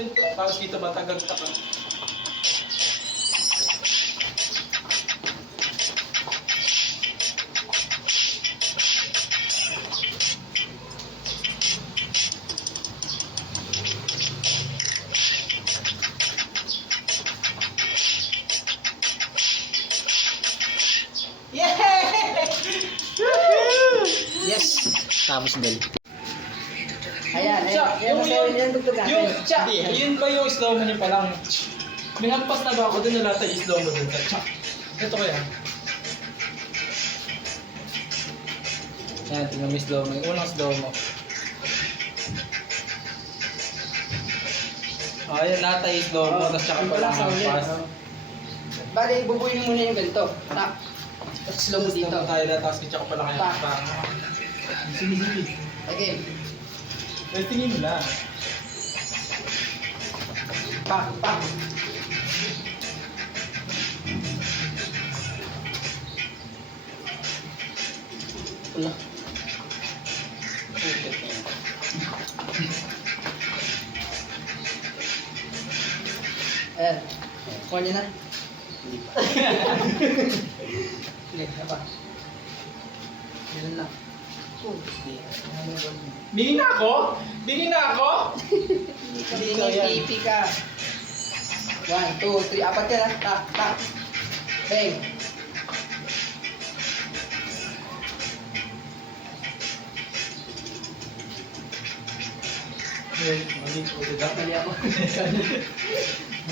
yun. Tapos dito matagagta ka. Yes! Tapos bell. Ayan, yung tugtog natin. Yung, yun ba yung slow mo niya pa lang? May hampas na ba ako dun na lahat ay slow mo dun? Tsak. Ito kaya. Yan, tingnan mo yung slow mo. Yung unang slow mo. Ayan, lahat ay slow mo. Tapos tsaka pa lang hampas. Bale, bubuyin mo muna yung ganito. Tap. Tapos slow mo dito. Tayo na, tapos tsaka pa lang kaya Pa. hampas. Sige. Okay. Well, tingin mo lang. Pa. Wala. Ayan. Kuha niyo na. Hindi pa. Sige, apa. Ganun lang. Bingin na ako? Bingin na ako? Pipi ka. 1, 2, 3, apat ka na. Tak. Bang. Mali ko. Mali ako.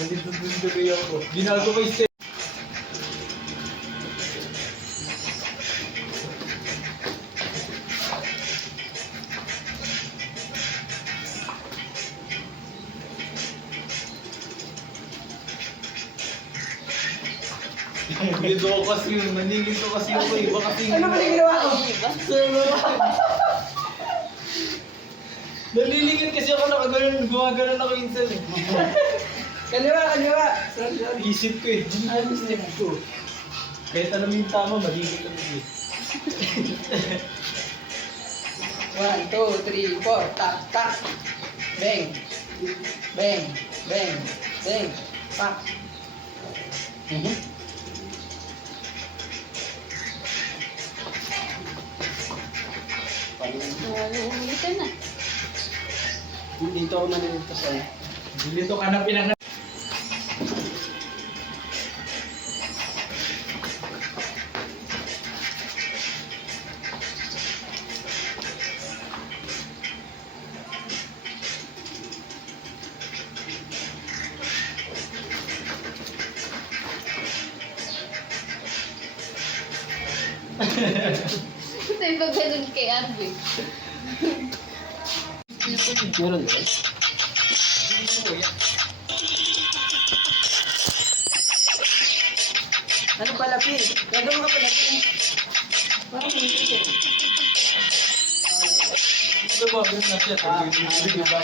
Mali tuloy ako. Ginago ko yung step. Nalilito kasi yun. Nalilito kasi ako. Iba kasi Ano ba yung ginawa ko? Nalilingit kasi ako nakaganon. Gumaganon ako minsan eh. Kaliwa. Isip ko eh. Ano isip ko? Kahit alam yung tama, malilito ako eh. 1, 2, 3, 4. Tak. Bang. Bang. Pak. Ulitin na. Dito ako nalilito sa'yo. Nalilito ka na pinang... Ito yung pag ganun kay Arvin. Meron ba? Ano pala, Pin? Gagawin ka pala, Pin. Parang hindi eh. Ito ba? Ito na siya. Diba?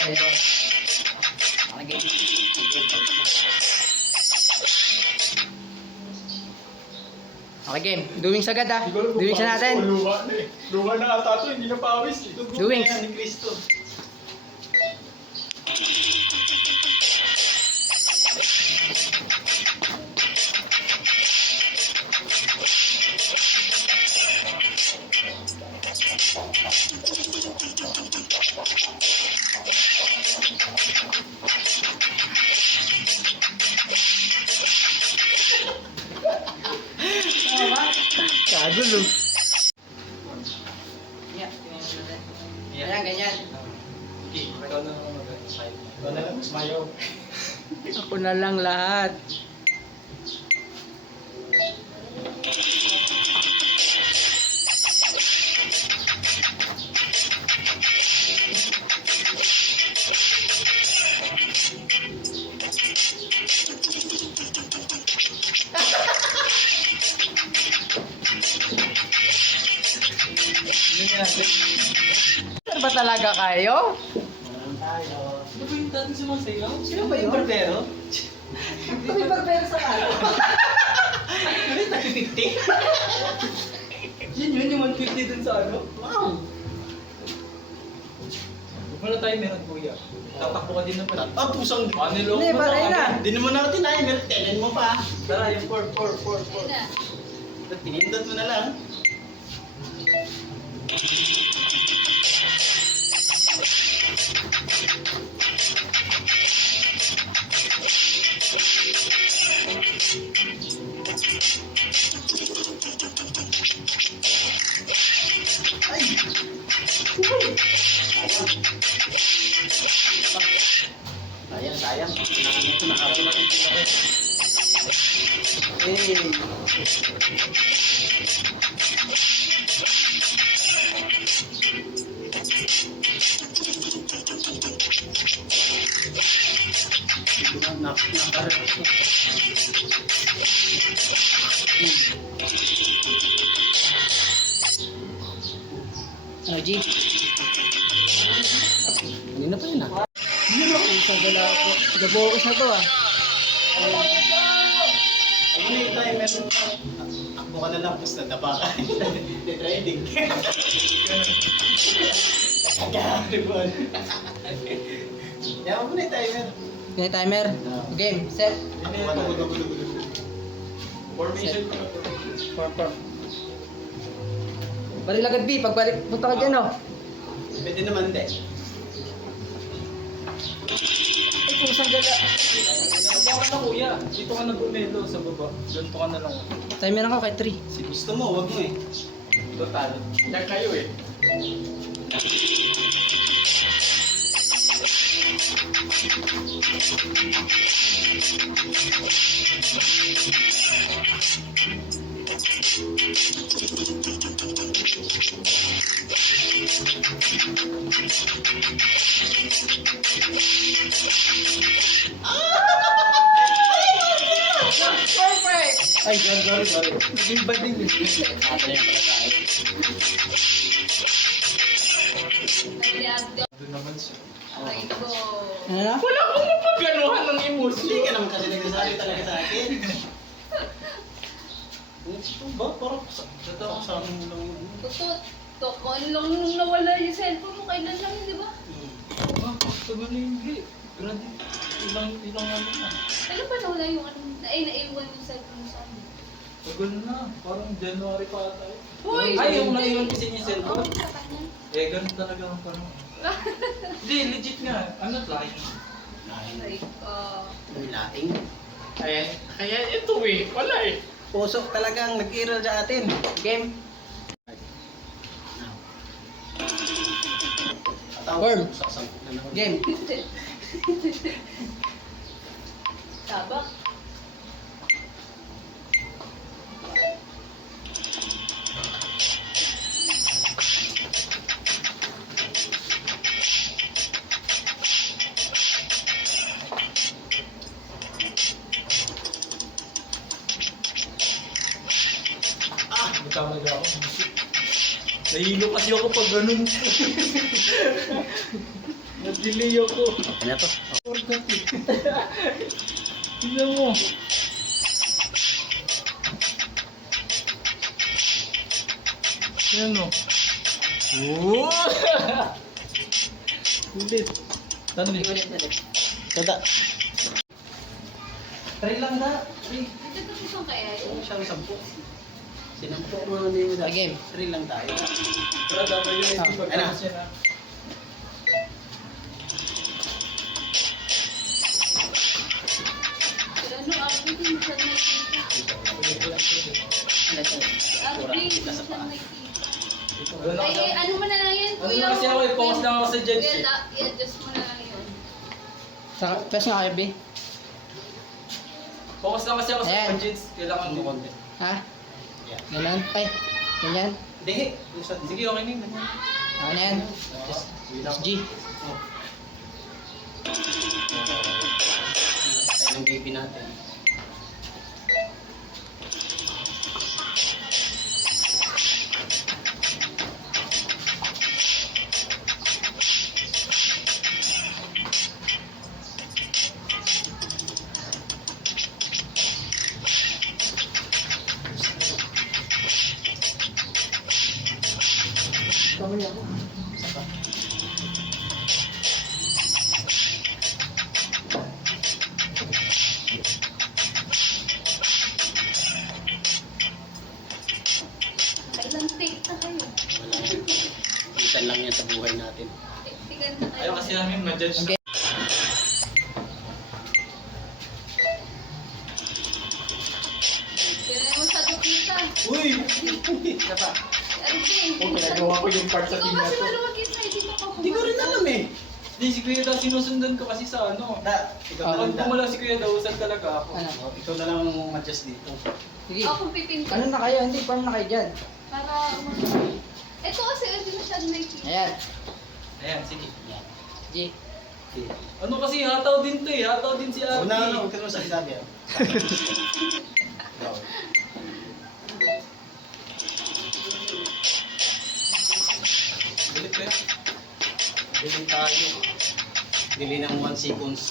Okay, game. Doing sagad ah. Doing sa natin. Luwa na ata ito. Hindi na pawis. Doing. Ni Cristo. Kagulo. Ayan, ganyan. Okay, ikaw na naman mag-smile. Ikaw na lang, smile. Ako na lang lahat. Yun nga natin. Saan ba talaga kayo? Ano ba yung dati sumasayaw? Sino ba yun? Barbero? Kami pagbero sa kano. Ano yung 50? Yun yung 150 dun sa ano? Wow! Wala tayo meron kuya. Tatakbo ka din naman. Ah, pusang. Panilo Hindi, mo pare na. Hindi naman natin timer. Tenen mo pa. Tara, yung 4. Ayun na. Pinindot mo na lang. Sayang, sayang. Ito nakakaroon natin ito. Ano, G? Kanina pa yun ah. Isang gala ako. Gabokus na to ah. Ano yung timer? Akbo ka na lang, basta tapa ka. Trading. Diba? Yaman mo na yung timer. Yung timer. Game. Set. Formation. 4. Balik agad B. Pagbalik, punta ka dyan oh. Pwede naman din. Ay, pusang gala. Baka na kuya. Dito ka na bumelo sa baba. Ganito ka na lang. Timer ako kay 3. Si gusto mo, wag mo eh. Total. Yan kayo eh. Ay, sorry. Naging bading eh. Nag-react Doon naman siya. Aray ko. Ano na? Wala akong mapaganuhan ng emotion. Hindi ka naman kasi nagsasabi talaga sa akin. Ito ba? Parang sa akin lang yun. Tutot. Ano lang nung nawala yung cellphone mo, kailan lang yun, di ba? Tagal na yung gay. Grabe. Ilang ano na. Kailan pa nawala yung ano? Naiwan yung cellphone mo sa amin. Tagal na. Parang January pa ata eh. Hoy! Ay, yung naiwan kasi niya yung Oo, cellphone. sa kanya. Eh, ganun talaga ang parang. Hindi, legit nga. Ano like? Aray ko. May laing. Kaya ito eh. Wala eh. Pusok talagang nag-iral sa atin. Game. Worm. Sasampok na naman. Game. Tabak. Tama na ako. Nahilo kasi ako pag ganun. Nag-delay ako. Ano to? Orgat eh. Tignan mo. Tignan mo. Oo! Ulit. Tanong eh. Tada. Try lang na. Ito ito isang kaya yun. Siyang sampok. Sinampok mo na yung Game. 3 lang tayo. Pero dapat yun Ah, hindi pagkakas yan ah. Pero ano, Arvin, hindi siya nakikita. Arvin, hindi siya nakikita. Ay, ano mo na lang yan, Ano kuya. na kasi ako eh, focus lang ako sa judge Kuya, eh. i-adjust mo na lang yun. Saka, press nga kayo B. Focus lang kasi ako sa Ayan. judge. Kailangan mo konti. Ha? Ganun. Ay, ganyan. Hindi. Sige, okay na yun. ganyan. Ako na yan. G. Tayo ng baby natin. Kamay ako. sa buhay natin. Tiganda kayo. Ayaw kasi namin ma-judge. Okay. Kaya na mo sa dukita. Uy! Isa pa. Arvin. Oh, ginagawa ko yung part sa Ikaw team na kasi to. maluwag yung side dito ka. Hindi ko rin alam eh. Hindi, si Kuya daw sinusundan ko kasi sa ano. Ikaw na Pag lang. bumala si Kuya daw, usad talaga ako. Ano? Oh, ikaw na lang ang mag-adjust dito. Sige. Ako pipinta. Ano na kayo? Hindi, paano na kayo dyan? Para ito kasi hindi masyado may kita. Ayan. Ayan, sige. G. Okay. Ano kasi hataw din to eh. Hataw din si Ate. Una, huwag ka naman sa sabi ah. Ikaw. Bilit ko yan. Dili tayo. Dili ng 1 seconds.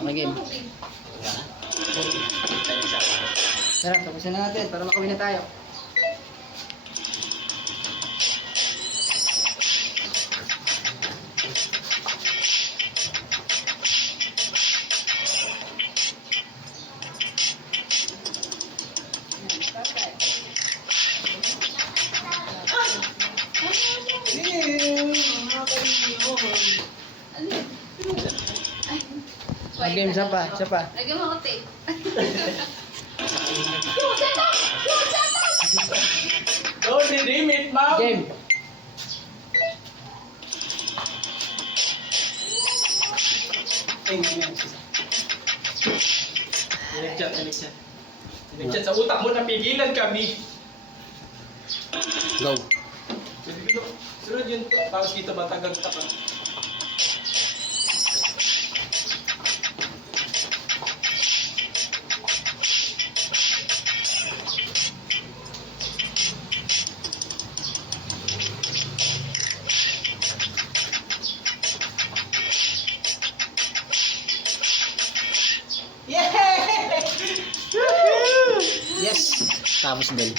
Okay, game. Wala na. Tayo isa. Tara, tapusin na natin para makawin na tayo. Ano? Ah, game, isa pa, isa pa. Lagyan mo ako tape. Don't redeem it, ma'am! Game. Ay, hindi na. Tinagchat, tinagchat. Tinagchat sa utak mo, napigilan kami. Go. Sunod yun, tapos kita ba tagagta ka? Yes! Tapos din.